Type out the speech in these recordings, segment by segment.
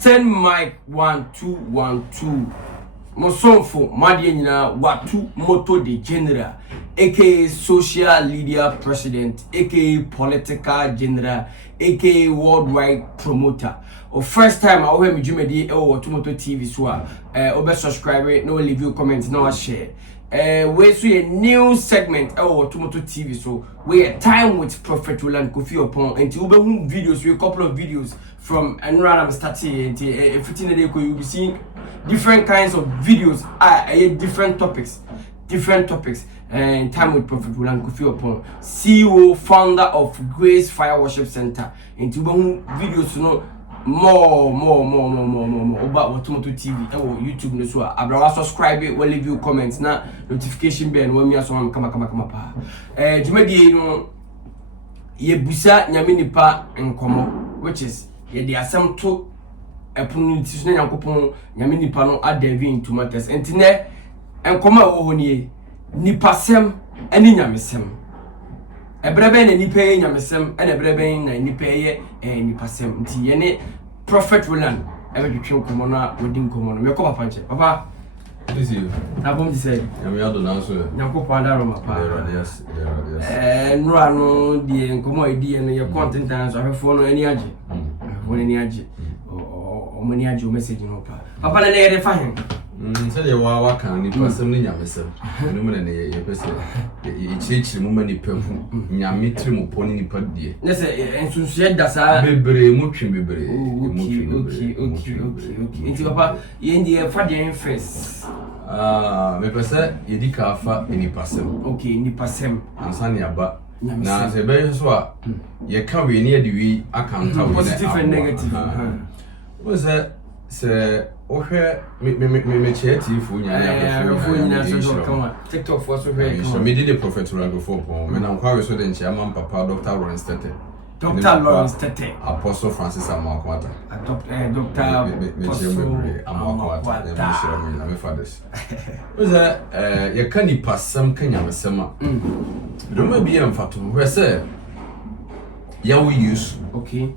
Testing mic 1 2 1 2. Mosonfo Madie nyina watu moto de general aka social media president aka political general aka worldwide promoter. O first time I hear me jumedi e wo Moto TV so obe subscribe no leave you comment no share. We so a new segment e wo Moto TV so we a time with Prophet Roland Kofi Oppong and you be videos, we a couple of videos from and I'm starting 15 day ko you be seeing different kinds of videos, different topics, and time with Prophet Roland Kofi Oppong, CEO, founder of Grace Fire Worship Center, and to videos to know more about what Moto TV or YouTube no so abra subscribe it, leave you comments na notification bell when me aso kama pa jimedi no ye busa nyame nipa nkomo, which is ye de asem to opportunity na yakopon nyame nipa no adavi into matters entine enkoma wo honie nipa sem ani nyamesem ebrebe na nipa ye nyamesem ene ebrebe na nipa ye nipa sem nti ye ne Prophet Roland ebetwe nkomo na wodi nkomo no me ko papa nche papa this you na bom say nyame ado na so yakopon da roma pa yes nura no die nkomo edi no ye content and so afefo no ani age woni ani age omani aje o message no papa na ye fa hen say dey wa kan ni pasem ni nyamesem no me na ye pese e chichiri mu mani pafu nyame tiri mu poni ni padie ne se ensunsu ye da sa bebre mu twi bebre okay nti papa ye ndi e fa dey first me pese ye di ka fa ni pasem okay ni pasem ansa ni aba na se be so a ye ka we ni ade wi akanta we positive and negative was se ohwe me cheti fu nya ya so come on TikTok for so very so me did the Prophet Roland Kofi Oppong me na kwa so den chairman papa Dr. Roland Dr. Lawrence Tete Apostle Francis Amakwata Dr. Amakwata na me fathers was ye kan ni pasam kan nyamesema do ma bi em fato we say ya we use okay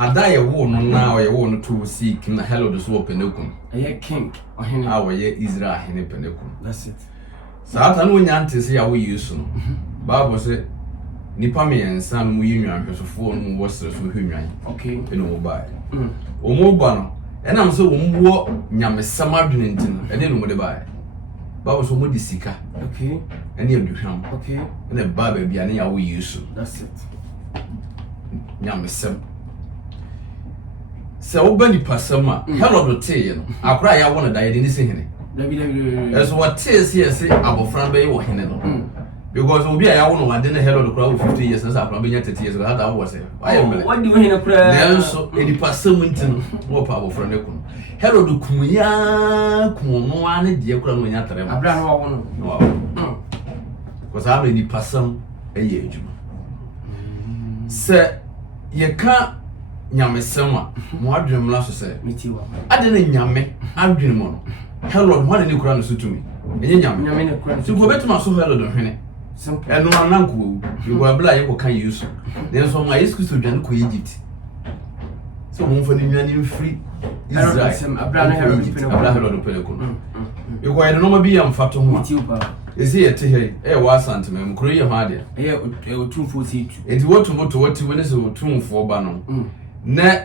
ada ye wo no na o ye wo no to see king na hello do so penekun king ohene awo ye Israel hene penekun that's it saata no nyante se ya wo use no bible say nipa me ensa no yi nwan hwesofo no mo wosere so hwenwan okay eno mo ba o mo ba no enam so wo mbo nyamesam adwene ntin ene no mo de ba bible so mo di sika okay ene aduhwam okay ene ba ba bia ne ya wo use that's it nyamesam se obani pasama hello do te no akra ya wona da yede ni se hene eso what is here say abofran be wo hene no because obi ya wona wade na hello do kra 50 years na akra be nya 30 years that that was why what do you hene kra then so edi pasam ntino wo pa abofran ne kun hello do kumuya kuno ane de kra no nya trem abra no wo no because abi edi pasam eye ejuma se ye ka nyamesema mo adwene mla so se metiwa ade ne nyame adwene mo no hello ho ne kura no so tumi enye nyame ne kura so go betuma so hello do hwene simple eno ananko you go abla ye ko kan yesu then so ma yesu so dwan ko Egypt so mo mfa ni nwane free Israel abla hello do pele ko you go eno ma bi ya mfato ho metiwa ezi ye te he wa santime mkro ye ho ade otumfo situ enti wotumoto wati wene se otumfo ba no na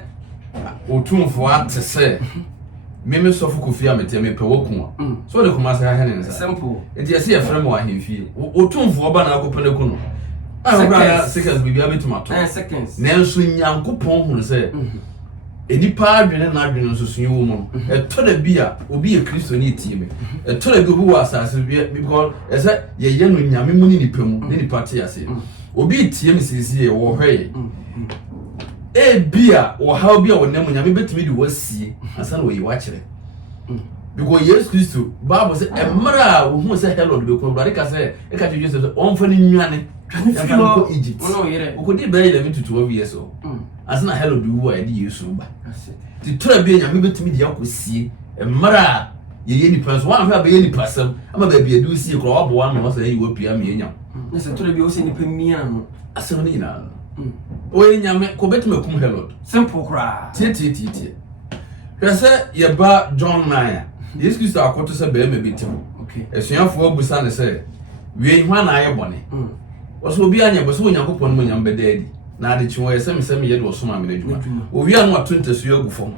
otumfo atese meme sofu Kofi amete me pe woku so de kuma sa ha ne nsa simple enti ese ye frem wa hemfie otumfo ba na akopene ku no seconds bibia betumato seconds na enso nyankopon hu se enipa adwene na adwene nso sunyi wo mu eto da bia obi ye Kristo ni tie me eto da bi wo asase bia because ese ye no nyame mu ni nipa mu ni nipa te ase obi tie me sisi ye wo hweye bia wo ha bia wo nem nyame betimi di wasie asa na wo yi wa kire because yes Kristo Bible say emra wo hu se hello do be ko brade ka say e ka twa say on fa ni nwane ko Egypt wo di be 11 to 12 years old asna hello do wo edi yesu ba ti tora bi nyame betimi di akosie emra ye nipa so wan fa be ye nipa sam ama ba bi edu sie kro wa bo wa no so ye wo pia me enya na se tora bi o se nipa mia no asem ni na o ye nyame ko betimi kum hello simple kra tie Pese yeba John Naya. Yes, Christ akoto se be me bitim. Okay. Esuafo abusa ne se we hwan na ayebone. Oso obi anya bo so Onyankopon mo nyam bedadi. Na ade chiwo yese me ye de osoma me adwuma. Owi anu atonta su agufo.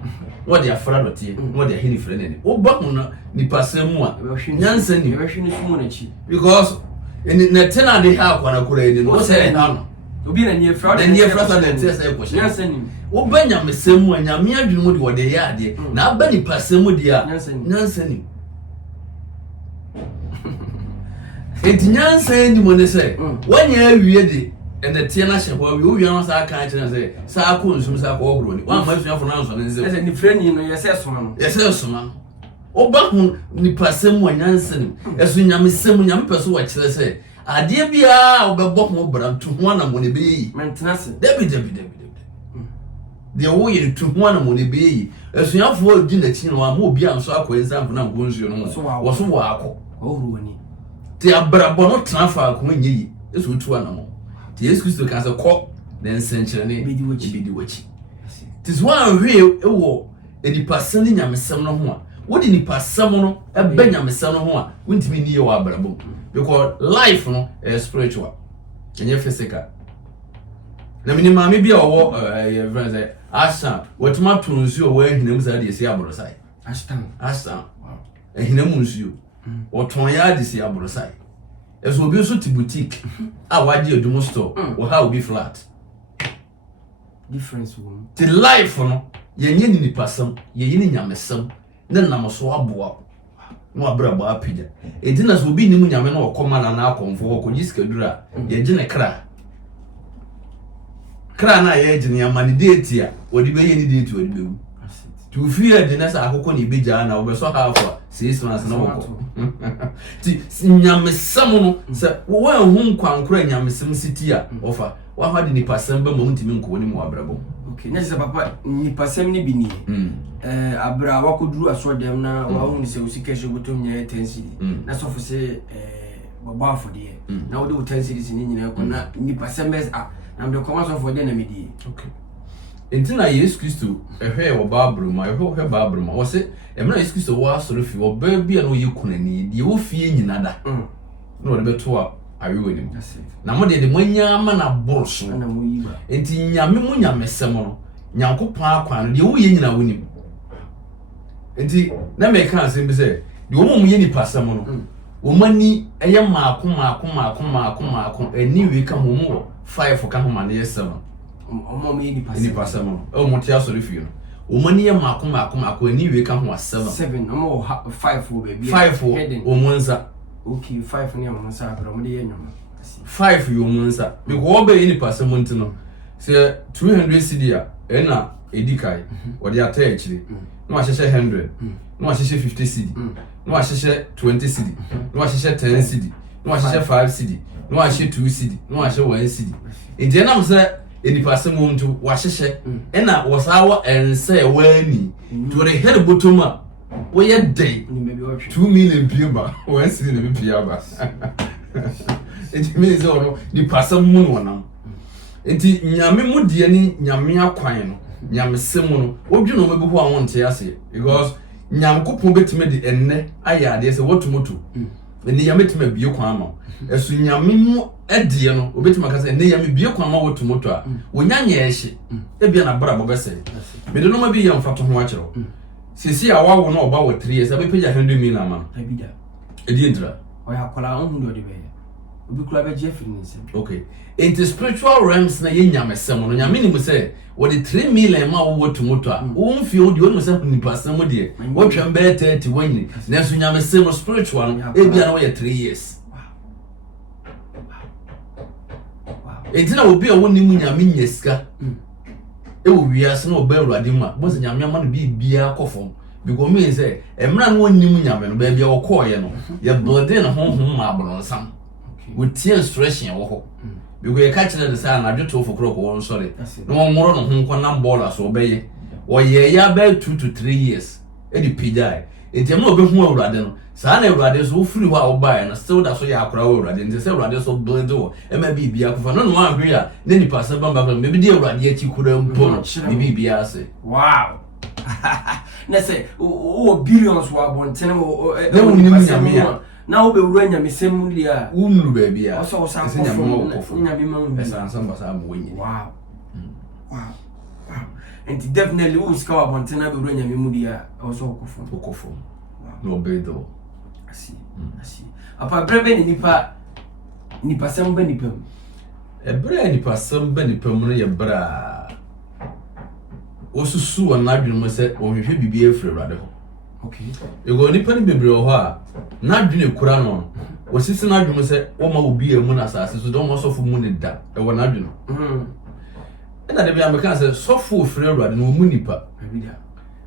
No de afra dotie, no de ahini frɛ ne. Wo ba hu na nipa sem a nyansa ni. Because in na tena de ha akwa na kura ni no say na no. Obi na nie fra de nie fra de tie say kwhye. Nyansa ni. Wo ba nyam sem mu anyame adwene mu de wo de ya ade. Na aba nipa sem mu de a nyansa ni. Enti nyansa ni mo ne say wanya awie de and tie na hye ho we wi an sa kan kire say sa ko nsum sa ko ogro ni wan ma suafo na nso ne nse ese ni frɛ ni no yese soma no yese soma oba hu ni pasem wanyansa ni eso nyame sem nyame peso wa kire say ade bia obebɔ ho bram to ho na mo ne be yi maintenance debi de wo ye to ho na mo ne be yi eso nyafo odi na chi no wa mo bia nso akɔ exam na ngonsuo no wo so wo akɔ ohuru ni te abrabɔ no transfer ko nyi eso tu ana mo te Yesu Kristo ka se kɔ den senkyerene bidi wachi tis one hwe ewo edipasem ni nyamesem no ho a wodi nipasem no ebe nyamesem no ho a wontimi ni ye wa abrabɔ because life no is spiritual enye physical na mini maame bia owo your friends say asa wotuma to nsuo wo ahinam sa de esi aborosai asa ahinam nsuo woton ya de esi aborosai eso obi so ti boutique a waje edumo store wo ha obi flat difference wo the life no yenye ni nipasam yenye ni nyamesam na namoso aboa no abrabo apija edina so obi ni mu nyame na okoma na akomfo wo kogi skadura ye gine kra na ye gine ya mani date a wodi be ye ni date wodi be wu tu fear de na sa akoko ni beja na wo be so half 6 months na wo ti nyamesam no se wo hu nkwankora nyamesam city a ofa wa ha de nipasam ba mo ntimi nko ni mu abrabo okay na se papa nipasam ni bi ni abra wakoduru asodem na wa hu ni se usika hye botom nya 10 cedi na so fo se baba afode na wo de 10 cedi ni nyina ko na nipasam bes na mde koma so fo de na medi okay entina Yesu Kristo ehwe wo Bible ma ehwe Bible ma wo se emra Yesu Kristo wa soro fi wo ba bia no ye kunani de wo fie nyina da na wo de beto a awe ni na mo de manya ama na borso na mo yi ba enti nyame mu nyamesem no Nyankopon akwan no de wo ye nyina wonim enti na me kan asem bi se de wo mu ye ni pasam no wo mani eye maako ani we ka mo mu 5 ka ho ma ne 7 omo me ni pasam no o mo tia sori fi no wo mani ye maako ani we ka ho 7 omo 5 wo be bi 5 wo mo nza okay 5 ni omo nsa abro mo de ye nyoma 5 yo mo nsa because wo be ni pasam ntino se 200 cedi a ena edikai wo de ata ekire no ahyehyɛ 100 no ahyehyɛ 50 cedi no ahyehyɛ 20 cedi no ahyehyɛ 10 cedi no ahyehyɛ 5 cedi no ahyehyɛ 2 cedi no ahyehyɛ 1 cedi enti na mse edipasem wo ntu wo ahyehyɛ ena wo sawo ense wani to the head bottom a wo ye day 2 million pieba 1 cedi na bi pieba enti me ze ono dipasem mu no nam enti nyame mu de ni nyame akwan no nyame sem no odwuno me behu awon te ase because Nyankopon betime de enne ayade se wotumoto enne yame time bie kwan ama esu nyame mu ede no obetima ka se enne yame bie kwan ama wotumoto a wonyanya ehye ebia na bra bobese me de no ma bi yam fato ho akero sisi awawo na oba wo 3 years abepeja 100 million ama abida edi ndra oya kola on hu do de be obi kura be je firi nsem okay into spiritual realms na ye nyamesem no nyame ni mu se wo de 3 million ma wo wotumoto a wo mfie wo de wo se nipasem de wo twem be 30 wani na so nyamesem spiritual no e bia na wo ye 3 years entina obi a woni mu nyame nyeska e wo wiase na oba Awurade mu a bo se nyame ama no bia kofom because me say emra no woni mu nyame no ba bia wo koye no ye blode na honhom ma abronsam we tie instruction wo ho because ye catch the say na dwoto for kroko won sorry no wonworo no ho nkwa na bola so obeye wo ye ya ba 2 to 3 years e di pijai enti ma obehu Awurade no saa na Awurade so ofuri ho a wo bae na still da so ya akora wo Awurade enti say Awurade so blend wo e ma bibia kofa no no anhwe a na ni pastor bamba me bi di Awurade achi kura mpo no bibia ase wow na say o billions wa bonten o na wo be wura nyamesem dia wo nuru ba bia o so sa ko nyame ma wo esa ansa mbasa abonye wow and definitely wo ska wa bonten na be wura nyame mu dia o so okofo no bedo asi apa brebe ni nipa sem ba nipa mu ebre nipa sem ba nipa mu no ye bra osusu onadwene mo se ohwehwe bibia efre rade ho okay ego nipa ni bebre ho a nadwene kura no osisi nadwene se wo ma obi emu na asase so don mo sofo mu ne da e wo nadwene ena de bia me kan se sofo ofre rade no mu nipa bibia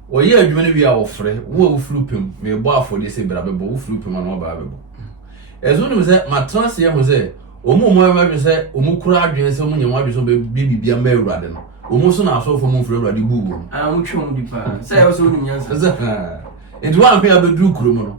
wo ye adwuma ne bia wo frɛ wo ofuru pem me bo afode se bra bebo wo ofuru pem na wo ba bebo ezo ne se ma trans ye ho se omo mo ma dwe se omo kura adwene se omo nyem adwene so be bibia ma awurade no omo so na asofo mo ofre awurade bubu mo twom dipa se yo so nim nyansa enti wa hwe abedu kuro mu no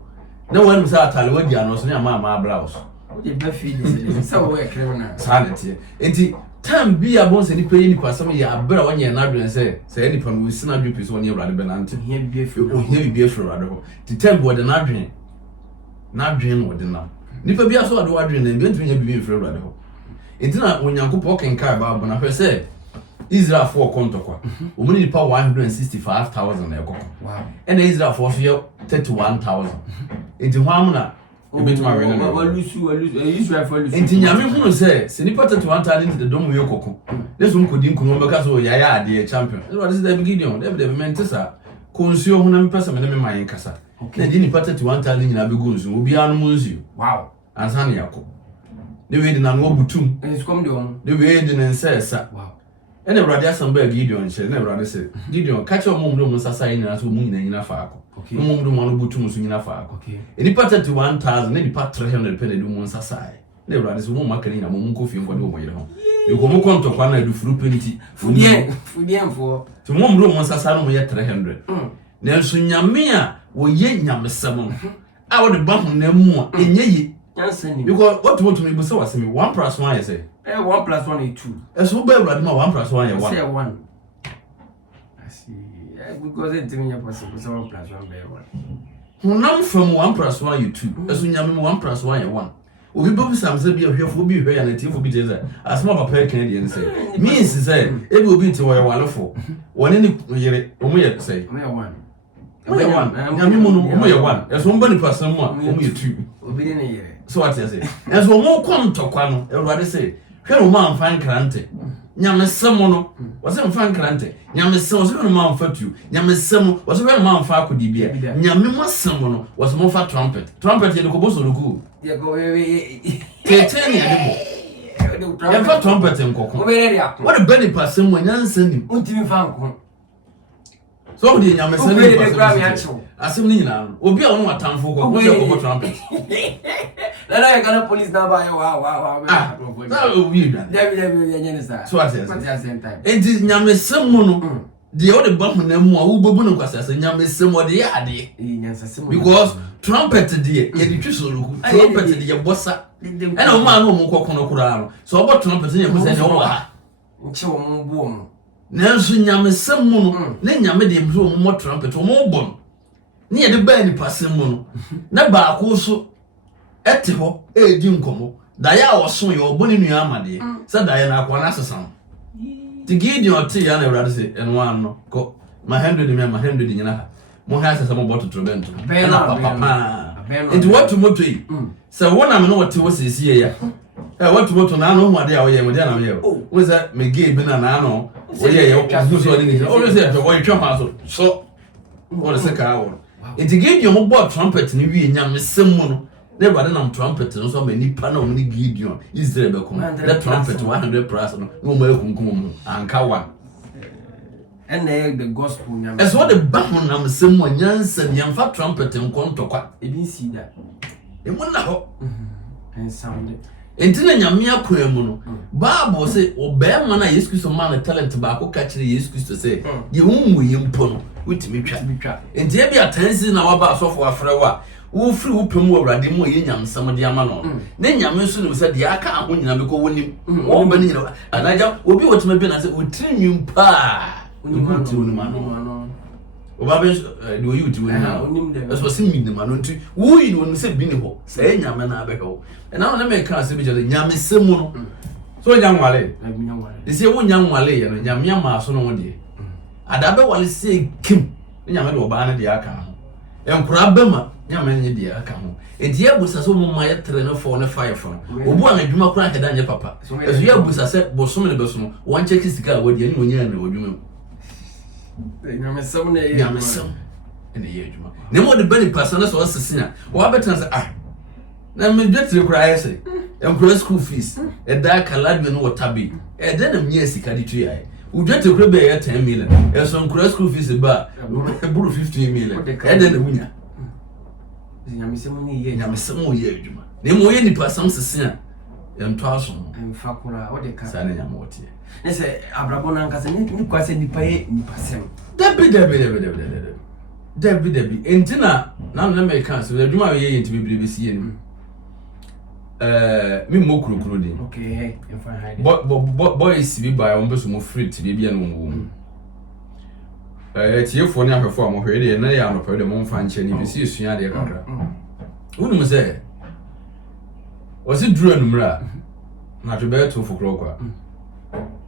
na wanu se atale wadi ano so ne ama blouse o de ba fi de se wo e krem na sanity enti time bi abon se ni pe ni kwasam ya abra wanye na adwen se nipa no sina dwupi so ne awurade benante hia bibia fi bibia fi awurade ho ti time bo de na adwen no de na nipa bia so ade wadwen na bi ntumi nya bibia fi awurade ho enti na onyankopɔ kenka ba abona hwɛ se Israel for kontokwa omuni nipa 165,000 na ekoko wow and Israel for so 31,000 enti ho amuna ebetuma we na walusu Israel for lusu enti nyame hunu se nipa 31,000 enti de dom we kokko leso nkodi nkunu mbeka so ya ade champion what is the beginning de mentesa konsuo ho na mpesa me mayen kasa na di nipa 31,000 nyina be go nsu obi anu munsu wow ansa na yakọ de we de na no butum it's come de on de we de nsesa wow and everybody assemble Gideon she never say Gideon catch your mum room sasa ina so mu nyina fa akọ okay mum room anu butum so nyina fa akọ okay eni pa 31,000 eni pa 300 penny do mu sasa na everybody so mu makani na mu kofi ngo de o moyere ho e ko mu konto kwa na du furu penity fudien for to mum room sasa no mu ye 300 na nso nyame a wo ye nyamesem no a wo de ba hu na mu a enye yi yansani because what to me busa wasemi 1 + 1 you say 1 + 1 is 2 eso be brad ma 1 + 1 ye 1 say 1 I see because it mean possible so 1 + 1 be 1 hunam from 1 + 1 you 2 eso nyame 1 + 1 ye 1 obi bobu samse bi ahwefo bi hwe ya na tifo bi teze asma papa kan de say means say ebi obi ti wo ye walefo woni ni yere omo ye say omo ye 1 nyame mu no omo ye 1 eso mba ni person mu a omo ye 2 obi de ne yere so what you say eso omo kontokwa no ewurade say hwe no ma mfa nkrante nyamesem no wose mfa nkrante nyamesem wose no ma mfa tu nyamesem wose no ma mfa akodibia nyame masem no wose mo fa trumpet ye de ko boso ruku ye go teteni adebo ye fa trumpet nkoko obere ya what the benny person mo nyansa nim untimi fa nko so de nyamesem ni person asem ni nyina obi a won watamfo ko ko se ko trumpet na ya kana police na ba ya wa that will be done David yenye sa so what is same time enti nyamesem no de o de ba hu na mu a wo bobu no kwasase nyamesem o de ya ade nyansasem because trumpet de ye de twisoroku trumpet de ye bossa ena o ma no mo kokono kura no so obo trumpet ne ko se ne o wa nche o mo bu o mo nanso nyamesem mu no na nyame de mzo o mo trumpet o mo bom ne ye de ba ni pasem mu no na ba ko so ete ho di nkomo da ya oso ye oboni nua amade se da ya na akwa na sesam ti Gideon ti ya na Ewurade se eno an no ko ma 100 me ma 100 nyina ha mo ha sesam botto trobento na papa enti what moto yi se wona me no wote wo sesi ya what moto na no ho ade a wo ye mo de na me ye wo se me ge bi na no wo ye wo so ni o se wo ye twa ma so wo se ka wo enti Gideon mo bo trumpet ni wi nyamesem mu no never done trumpet no so many pa na omni Gideon Israel be come that trumpet 100% no mo ekunkum anka one and the gospel nyam as what the bahun na msem mo nyansa nyamfa trumpet nkontokwa e bin see that e mo na ho and sound entina nyame akwa mu no Bible say obema na Yesu Kristo man talent ba ko ka kire Yesu Kristo say ye hunmu yimpo no witimi twa enti e bia tansi na waba asofo afrewa wo free wo pem wo Awurade mu ye nyamsam de ama no na nyame so ne se de aka ho nyina be ko wonim wo ba ni nyina anaja obi wotima bi na se otiri nyumpa onima no Obabe do you do now? That's what seem the man to who you want to say Biniho, say Yamana Beho. And now let me can't say Yami Simono. So young Wale, they say one young Wale and Yamma so no day. Adabe Wale say Kim, Yamado Bana de Aka. And Prabema, Yaman de Aka. And here was a woman my trainer for on a fire from. Obuan and Juma Crank and Danja Papa. As you have said, Bosum the Bosom, one check is the car with the Union. Some in the year. No more the belly person as was the sinner. What better say, now me get to cry, say, and school fees, a dark Caladian or tabby, and then a mere sicadity. We get to crib 10 million, and some school fees about a bull 15 million, and then the winner. Some more year, Juma. No more any person sinner. And Tarson and Fakura, what they can say. They say, Abrabona Casanet, quite any pay in Passem. Debbie. And Tina, now let me cancel the Juma to be BBC. Me more cruding. Okay, but boys be by almost more free to be a woman. It's your phone her form already, and I am a pretty more fancy, and if you see a Sierra. Who was there? Was it Drew and Mra? Not to bear 2 o'clock.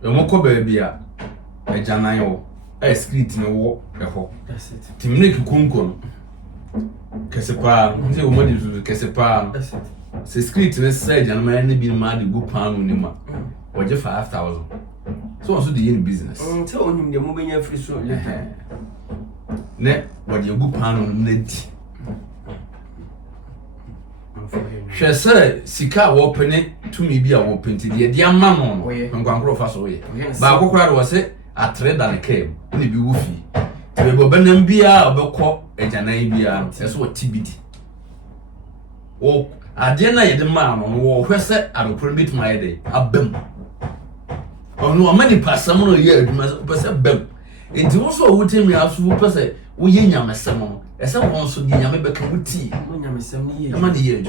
The Moko baby, a Janayo, a script in a walk, a hawk. That's it. Timnik Kunkon Casepa, the woman is Casepa. That's it. The script in a sage and man be mad to go pound in Nima, or just 5,000. So also the in business. Tell him the moving your free soul. Net, what you go pound on net. She said, Sika open it to me be a open to the dear mamma, and Gangro Fasoy. But was it a trade than a came, only be woofy. To be Boben Bia or Boko, a Janabia, that's what TBD. Oh, I didn't the man on war, where said I will permit my day, a bim. Oh, no, many past some year, must pass a bim. It also would tell me as who pass it, we yam a salmon. As someone should be a back with tea. When I'm 7 years, I'm a year.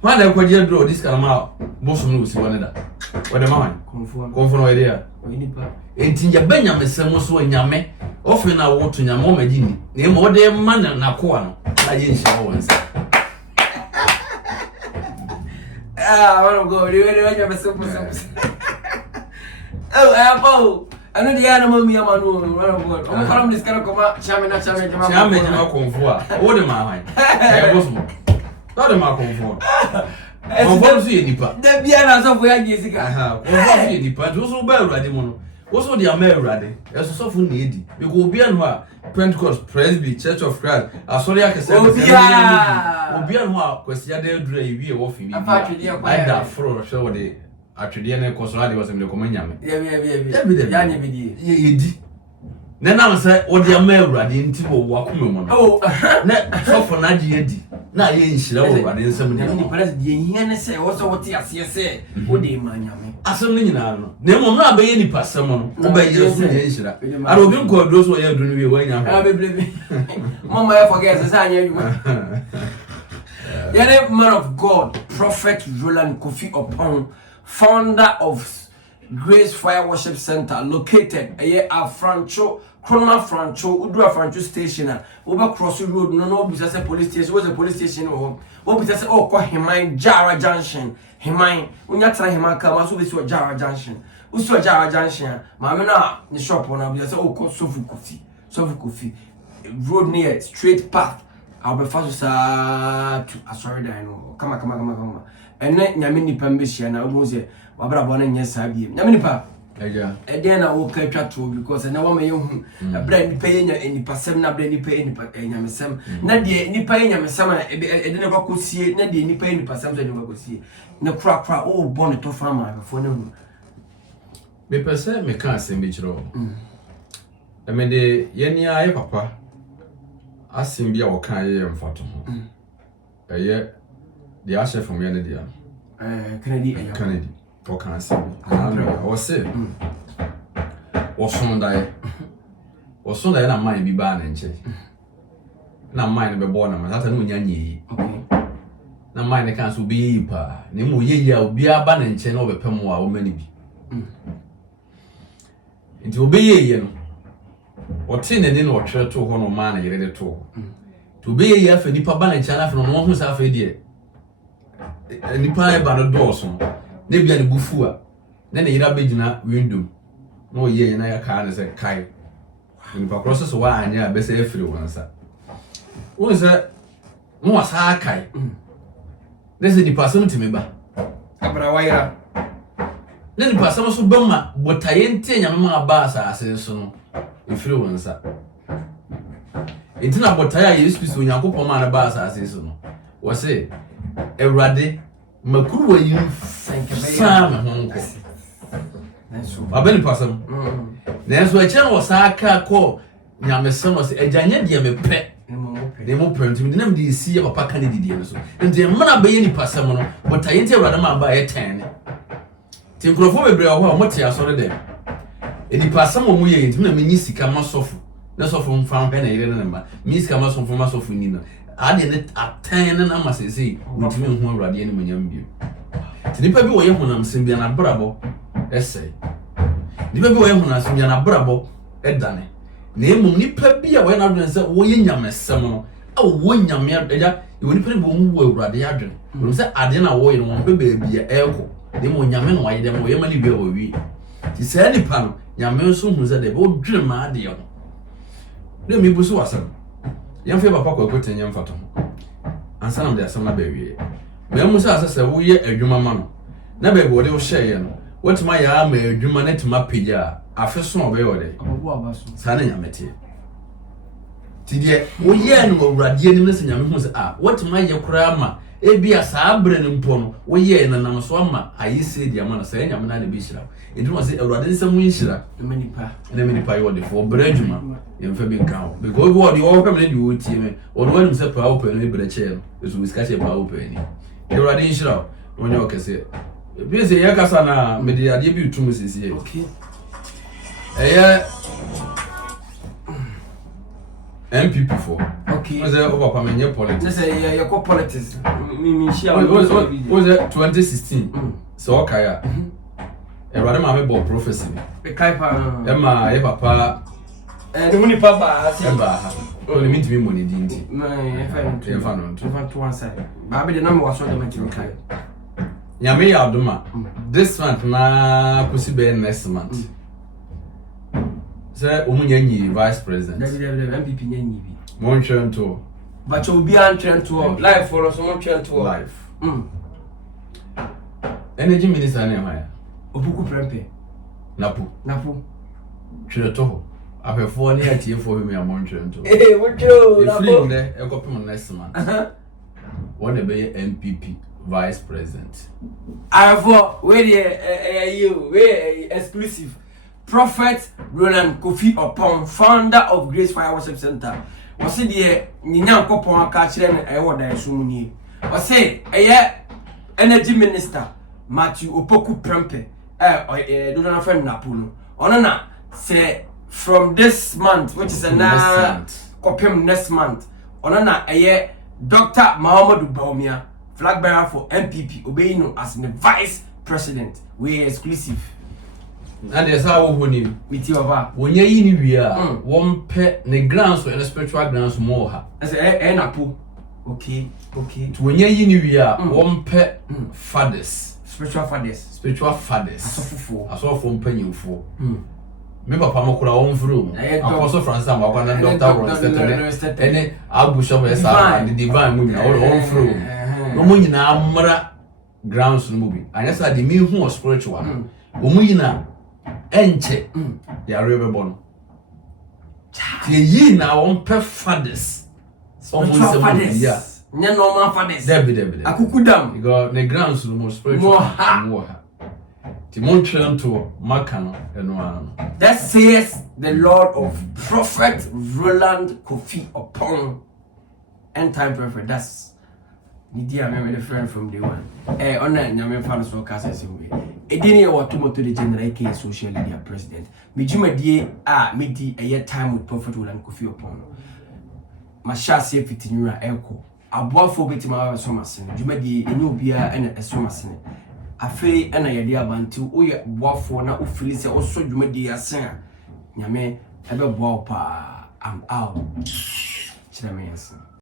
Why do I draw this kind of out? Most of us one of that. What am I? Conform idea. Ain't in your Benjamin Samos when Yame, often I walk to Yamoma Gini. Name more damn man and Naquan. I ain't sure. I want to go. You have a simple. Oh, Apple. I know the animal me a man who run over. I'm calling this kind of come out. Chairman, not comfort. What am I? I was not a mark comfort. I see any part. There be an answer for Jessica. Any part was so bad, Radimon. Also, the American, as a soft lady. You go be on what Pentecost, Presby, Church of Christ. I saw the Academy. Be on what question they do be offing. I that for show the. Actually, I was in the command. Yeah. Then I say, what the American into Wakuman. Oh, so for Naji. Now, you ain't sure in some president. Say also what you say. What do you mind? As a million, there will not be any past someone. Obey your suggestion. I will be called those who are doing when I believe. Mama, I forget the sign. The man of God, Prophet Roland Oppong, founder of Grace Fire Worship Center, located at Francho, Krona Francho, Udua Francho Station, over Cross Road, no, because a police station, was a police station, or because oh, call him mine, Jara Junction, him mine, when you try him, I come, so we saw Jara Junction, we saw Jara Junction, Mamma, the shop on a because oh, called Sofu Kofi, road near, straight path. I'll be fast to sorry, I know. Come on. And then Yamini Pambish and I was a Wabra and yes, I be Yaminipa. And then I will catch up to because I know my own brand paying any person, not any pay any Yamisam. Not the any paying Yamisama, I never could see it, not the any paying person, I never could see. No crack, oh, bonnet of farmer before no. Me per se, me can't say me. I mean, the Yenia, papa. Asim bia wo kan ye mfato ho eye the ashe from ye ne dia Kennedy to kan asim wo se wo son dai na man bi ba na nche na man be bo na ma tata no nya nyi na man ne kan so bi yi pa ne mo ye ya obi aba na nche na obepem wa wo mani bi nti obi ye no Otin ne no twa to ho no ma na yere de to. To be ye afa nipa ba na chala afa no ho sa afa die. Nipa e ba no do so. Na bia ne bufu a. Na ne yira begina window. No ye na ya ka na se kai. Nipa cross so wa anya be se afiri wansa. Won se no wasa kai. Na se nipa so ntime ba. Abra waira. Na nipa so so ba ma botaye ntie nyame ma ba asase so no. Efiri wansa. Entina botaye a Yesu Kristo Onyankopon ma na ba asase so no. Wo se Ewrade makuru wa yi sama honko. Abeni pasam. Na so eche no sa aka ko nyamesem no se ejanye de me pe. Ne mo pe ntimi dinam de esi ya papa kan didie no so. Enti mana be ye ni pasam no botaye ntie Ewrade ma ba ye 10. Ti nkrofo bebre ho a mo te asore dem. Eni pasam mo ye ntimi na menyi sika masofo. Na sofo mfa mpe na yire na mba. Mi sika masofo ni na. Ade ne aten na amasese ntimi hu Ewrade ni manyam bio. Ti nipa bi wo ye honam sem bia na brabo ese. Nipa bi wo ye honam sem bia na brabo edane. Na emum nipa bi a wo na adwen se wo ye nyamesem no a wo nyame adeja e wo nipa ne bo mu wo Ewrade adwen. Wo se ade na wo ye no wo pe ba bia eko. De mo nyame no wa ye dem wo ye mani bia wo wi. Ti se nipa no nyame so hu se de wo dwen ma ade yo. Na mi bu so wasam. Yamfe papa kwa kote nyam fato. Ansa na de asam na ba wie. Me mu sa asese wo ye adwuma ma no. Na ba wo de wo hye no. Wotima ya ma adwuma na tima pagya afeso obe wo de. Obo abaso. Sa na nyamete. Ti de wo ye no Ewrade anim na se nyame hu se wotima ye kura ma ebia saa bre ne mpo no wo ye na nam so ama ayise dia ma na sa nyame na bi hira. Edu ma se Ewrade nsam nhira. Ne menipa yo de fo bre adwuma. Yemfa bi nka ho because wo de wo pem ne di wo tie me wo no wanim se pa wo pe no bre che no esu wiska che pa wo pe ni Ewrade nhira onye okese bi se ye kasa na me de ade bi utum sisi okay MPP for okay was over papa me nye politics just say ye ko politics me share was 2016 so okay ya Ewrade ma me bo prophecy be kai pa ma ye papa the money papa asi ha o le mitimi money di nti e fa no to one side ba be de na me waso de matiri kai nyame ya adoma this month na kusi be next month say omunyanyi vice president MPP nyanyi bi mon twento ba cho obi an twento live for so mon twento live energy minister na ya obuku prempe napu twento afefo ne atiefo bi me amon twento wojo napu iflim ne ekopem next month one be MPP vice president Avo where you where exclusive Prophet Roland Kofi Oppong, founder of Grace Fire Worship Center. Was it the Nyankopon aka kire na ewo da esumuni. Was say energy minister Matthew Opoku Prempe do not friend Napuno. Onana say from this month which is na kopem next month. Onana Dr. Muhammadu Baumia flag bearer for MPP obeying as the vice president. We exclusive. And there's how we with your va. When you in here, one pet the grounds and spiritual grounds more. As Napu. Okay. To when you in here, one pet fathers. Spiritual fathers. I saw from penny for. Maybe Papa Mokura on through. Apostle Francis and Dr. Roland and Abu Shabba and the divine women all through. No money now, mother grounds movie. And that's like the mean who was spiritual. Umina enche ya reborn. Ye na on per fathers. Spiritual fathers. Yeah. Nya normal fathers. Debi. Akukudam. You got the grounds no more spiritual. More. Timon to Makano and that says the Lord of Prophet Roland Kofi Oppong. End time prophet. That's media. I remember the friend from day one. On that, I'm fan of cast way. Edini wa tumo to the general aka social media president. Mijuma die medi a year time with Prophet Roland Kofi Oppong. Masha say fitinura eko. Aboafo betima so masene. Juma die enye obia ena eso masene. Afei ena yede abantu oye boafo na ofili se oso dwumadi asen nyame ebe boa pa I'm out. Chira me yes.